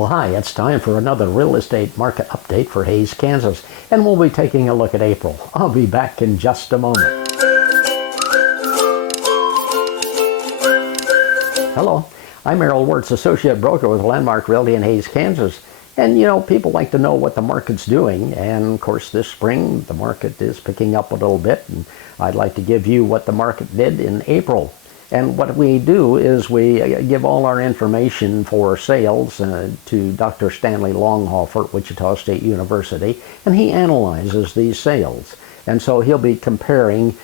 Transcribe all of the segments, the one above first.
Well, hi, it's time for another real estate market update for Hays, Kansas, and we'll be taking a look at April. I'll be back in just a moment. Hello, I'm Errol Wirtz, Associate Broker with Landmark Realty in Hays, Kansas. And you know, people like to know what the market's doing, and of course this spring the market is picking up a little bit, and I'd like to give you what the market did in April. And what we do is we give all our information for sales to Dr. Stanley Longhofer at Wichita State University, and he analyzes these sales. And so he'll be comparing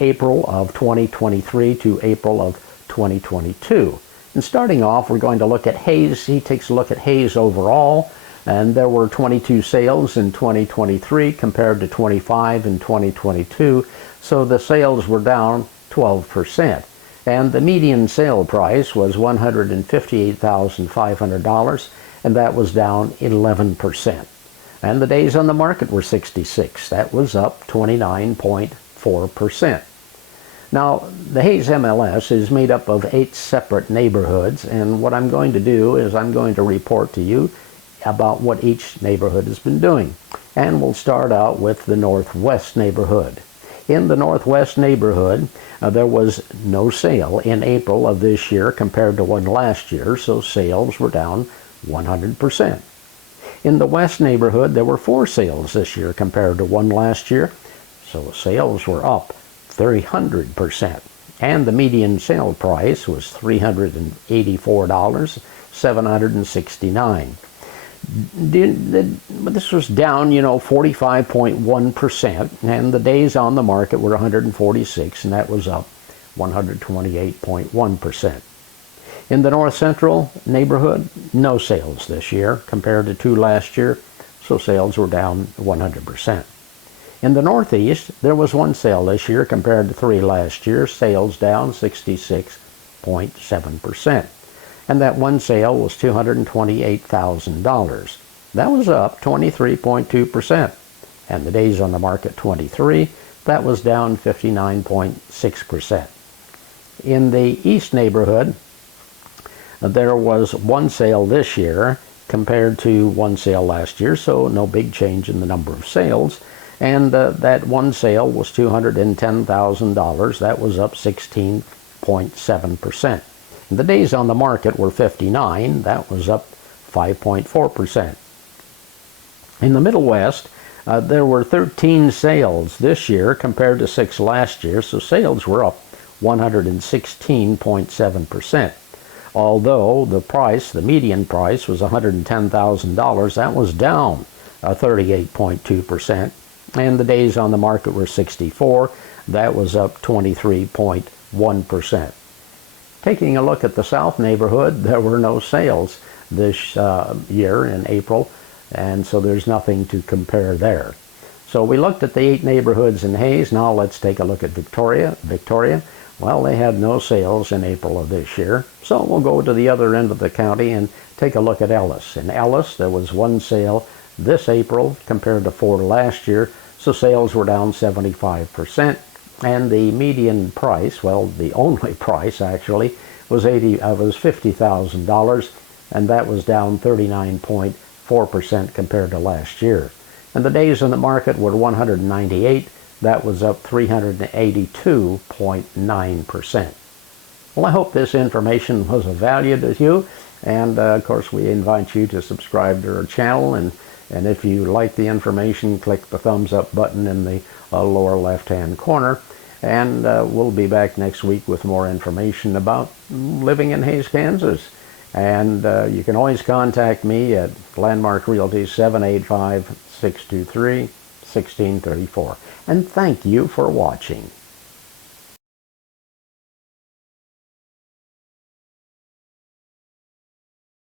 April of 2023 to April of 2022. And starting off, we're going to look at Hays. He takes a look at Hays overall, and there were 22 sales in 2023 compared to 25 in 2022. So the sales were down 12%. And the median sale price was $158,500, and that was down 11%. And the days on the market were 66. That was up 29.4%. Now, the Hays MLS is made up of 8 separate neighborhoods, and what I'm going to do is I'm going to report to you about what each neighborhood has been doing. And we'll start out with the Northwest neighborhood. In the Northwest neighborhood, there was no sale in April of this year compared to one last year, so sales were down 100%. In the West neighborhood, there were 4 sales this year compared to one last year, so sales were up 300%. And the median sale price was $384,769. This was down, 45.1%, and the days on the market were 146, and that was up 128.1%. In the North Central neighborhood, no sales this year compared to 2 last year, so sales were down 100%. In the Northeast, there was 1 sale this year compared to 3 last year, sales down 66.7%. And that 1 sale was $228,000. That was up 23.2%. And the days on the market 23, that was down 59.6%. In the East neighborhood, there was 1 sale this year compared to 1 sale last year, so no big change in the number of sales. And that 1 sale was $210,000. That was up 16.7%. The days on the market were 59. That was up 5.4%. In the Middle West, there were 13 sales this year compared to 6 last year, so sales were up 116.7%. Although the median price was $110,000, that was down 38.2%. And the days on the market were 64. That was up 23.1%. Taking a look at the South neighborhood, there were no sales this year in April, and so there's nothing to compare there. So we looked at the 8 neighborhoods in Hays. Now let's take a look at Victoria. Well, they had no sales in April of this year, so we'll go to the other end of the county and take a look at Ellis. In Ellis, there was 1 sale this April compared to 4 last year, so sales were down 75%. And the median price, well, the only price actually, was $50,000, and that was down 39.4% compared to last year. And the days on the market were 198. That was up 382.9%. Well, I hope this information was of value to you, and of course we invite you to subscribe to our channel, and if you like the information, click the thumbs up button in the lower left-hand corner. And we'll be back next week with more information about living in Hays, Kansas. And you can always contact me at Landmark Realty 785-623-1634. And thank you for watching.